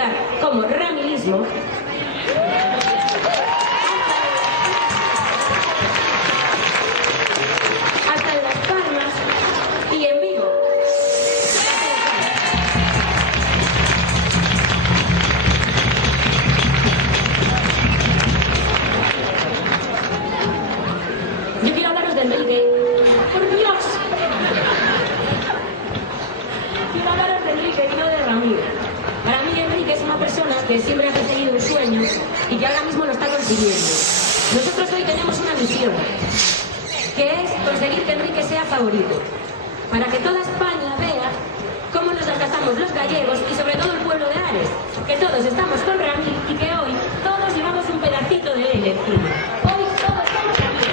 vulgar como ramilismo, hasta en Las Palmas y en Vigo. Yo quiero hablaros de Enrique. ¡Por Dios! Quiero hablaros de Enrique y no de Ramiro. Para mí Enrique es una persona que siempre ha perseguido un sueño y que ahora mismo lo está consiguiendo. Nosotros hoy tenemos una misión, que es conseguir que Enrique sea favorito, para que toda España vea cómo nos alcanzamos los gallegos y sobre todo el pueblo de Ares, que todos estamos con Ramil y que hoy todos llevamos un pedacito de él encima. Hoy todos somos Ramil.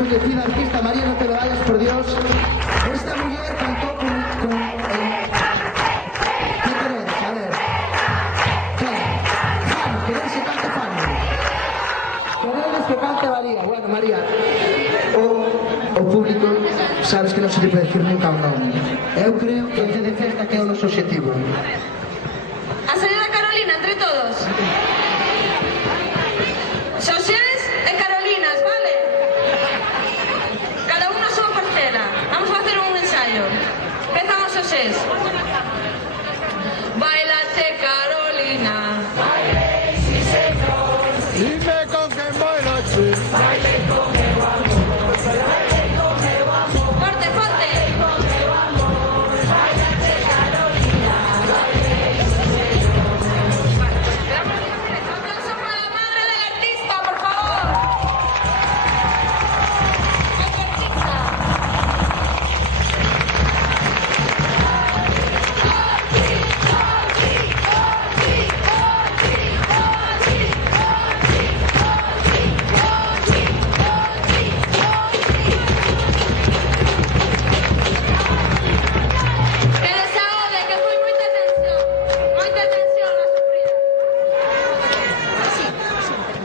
coñecida artista, María, no te me vayas, por Dios. Esta muller cantó con ¿qué queréis? A ver. Fano, queréis que cante Fano? Queréis que cante María? Bueno, María, o público sabes que non se lle pode decir nunca un nome. Eu creo que é de festa que é o noso objetivo. A señora Carolina, entre todos. Xosés e Carolinas, vale? Cada unha a súa parcela. Vamos a facer un ensayo. Empezamos, Xosés. Bailate, Carolina. Baile, sí, señor. Dime con quen bailache. Baile con meu amor. Baile con meu amor. Forte, forte. Baile con meu amor. Bailate, Carolina. Baile, sí, señor. Un aplauso para la madre del artista, por favor. Otro artista. Que desahode, que foi moita tensión a sufrida.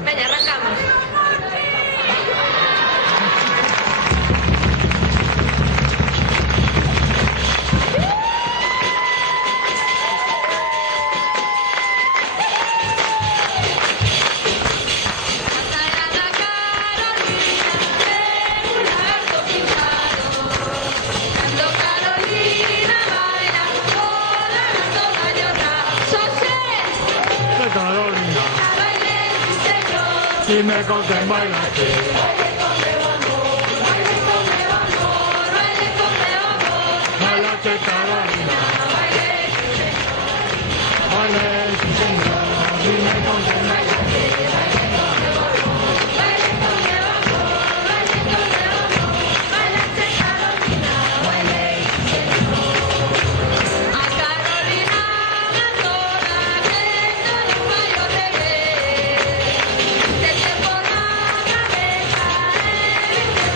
Veña, arrancamos. Sagrada Carolina, de un arco pintado. Cando Carolina baila, toda la toda llora. Xosés, De Carolina. a baile, sí, señor. Dime con quen bailache. Baile con meu amor, baile con meu amor, baile con meu amor. Bailache, Carolina. Baile, sí, señor. Baile, sí, señor. Dime con quen bailache. Baile con meu amor, baile con meu amor, baile con meu amor. Bailate, Carolina, baile, sí, señor. A Carolina toda que todo bailo de ver. Desde por la cabeza,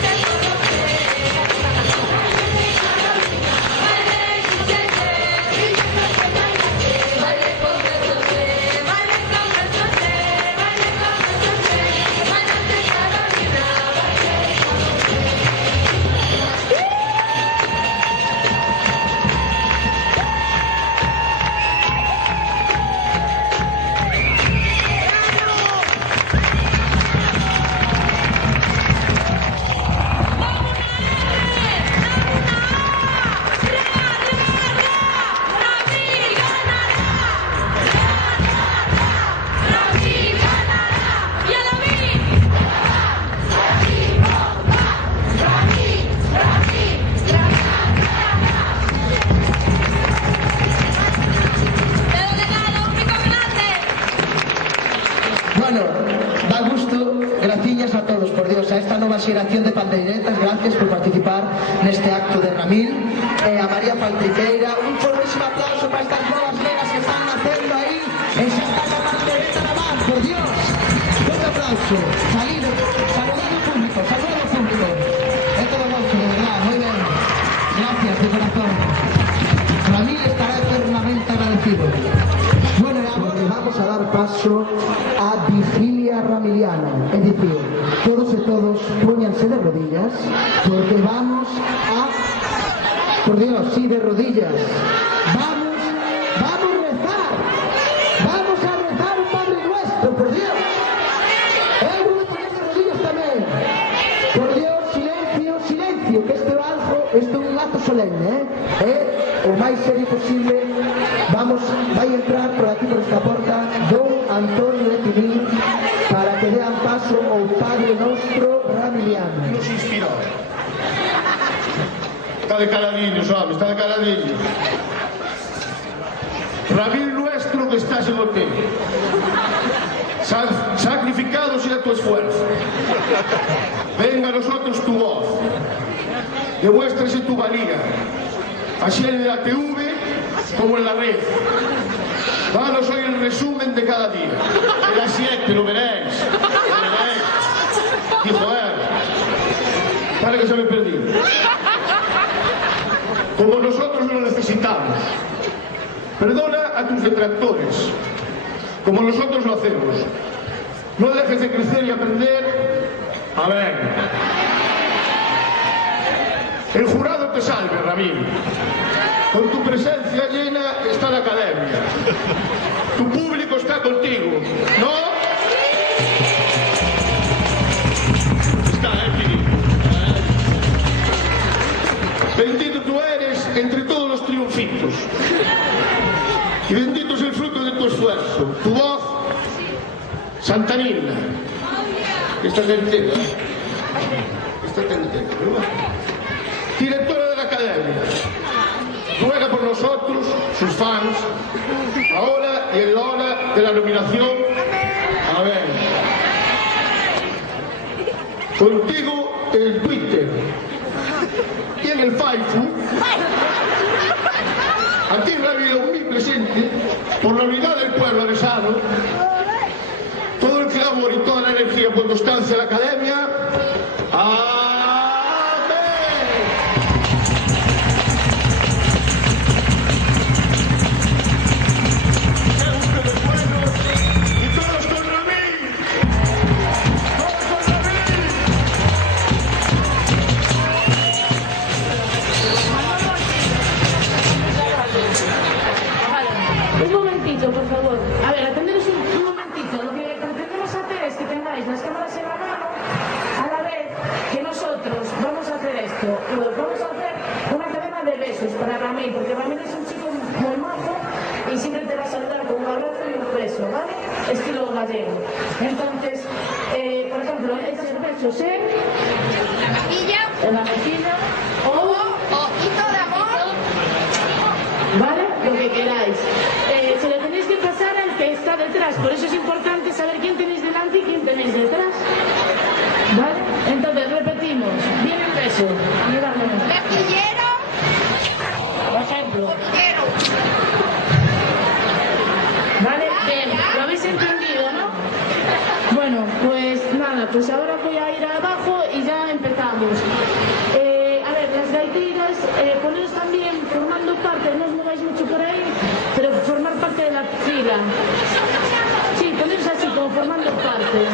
desde por los pies. Baile, sí, señor. Baile con meu José, baile con meu José, baile con meu José. Bailate, Carolina, Bueno, da gusto, graciñas a todos, por Dios, a esta nova xeración de pandeiretas, gracias por participar neste acto de Ramil, a María Faltriqueira, un fortísimo aplauso para estas novas negas que están nacendo aí, e xa está a pandeireta na man, por Dios, un aplauso, saludado público, é todo noso, de verdad, moi ben, gracias de corazón, Ramil estará eternamente agradecido. Bueno, e agora vamos a dar paso a vigilia ramiliana, es decir, todos y todos pónganse de rodillas porque vamos a, por Dios, sí, de rodillas, vamos a rezar un Padre Nuestro, por Dios, algunos ponen de rodillas también, por Dios, silencio, que esto es un acto solemne, o máis serio posible, vai entrar por aquí, por esta porta, don Antonio Etimín, para que dean paso ao Padre Nostro Ramiliano. Nos inspiró. Está de caladillos, hombre, está de caladillos. Ramil nuestro que estás en el templo. Sacrificado sea tu esfuerzo. Venga a nosotros tu voz. Demuéstrese tu valía. Así en la TV como en la red. Danos hoy el resumen de cada día. De las 7, lo veréis. Dijo él. Para que se me perdí. Como nosotros lo necesitamos. Perdona a tus detractores, como nosotros lo hacemos. No dejes de crecer y aprender. A ver. El jurado te salve, Ramín. Con tu presencia llena está la academia. Tu público está contigo, ¿no? Está, bendito tú eres entre todos los triunfitos. Y bendito es el fruto de tu esfuerzo. Tu voz, Santanina. Esta entera. Esta entera, ¿verdad? Directora de la academia. Ruega por nosotros, sus fans, ahora y en la hora de la nominación. A ver. Contigo en el Twitter y en el Facebook. Aquí en la vida muy presente, por la unidad del pueblo aresano, todo el clamor y toda la energía por constancia de la academia. Un momentito, por favor. A ver, atenderos un momentito. Lo que pretendemos hacer es que tengáis las cámaras en la mano a la vez que nosotros vamos a hacer esto. Vamos a hacer una cadena de besos para Ramín, porque Ramín es un chico muy majo y siempre te va a saludar con un abrazo y un beso, ¿vale? Estilo gallego. Entonces, por ejemplo, esos besos en la mejilla o ojito de amor. ¿vale? Lo que queráis. Se lo tenéis que pasar al que está detrás. Por eso es importante saber quién tenéis delante y quién tenéis detrás. ¿Vale? Entonces, repetimos. Viene el beso. Ayúdame. Mejillero. Por ejemplo. Mejillero. ¿Vale? Bien. ¿Lo habéis entendido, no? Bueno, pues nada. Pues ahora voy a ir abajo y ya empezamos. A ver, las gaiteras, poneros también formando parte, no os mováis mucho por ahí, pero formar parte de la fila. Sí, poneros así, como formando parte.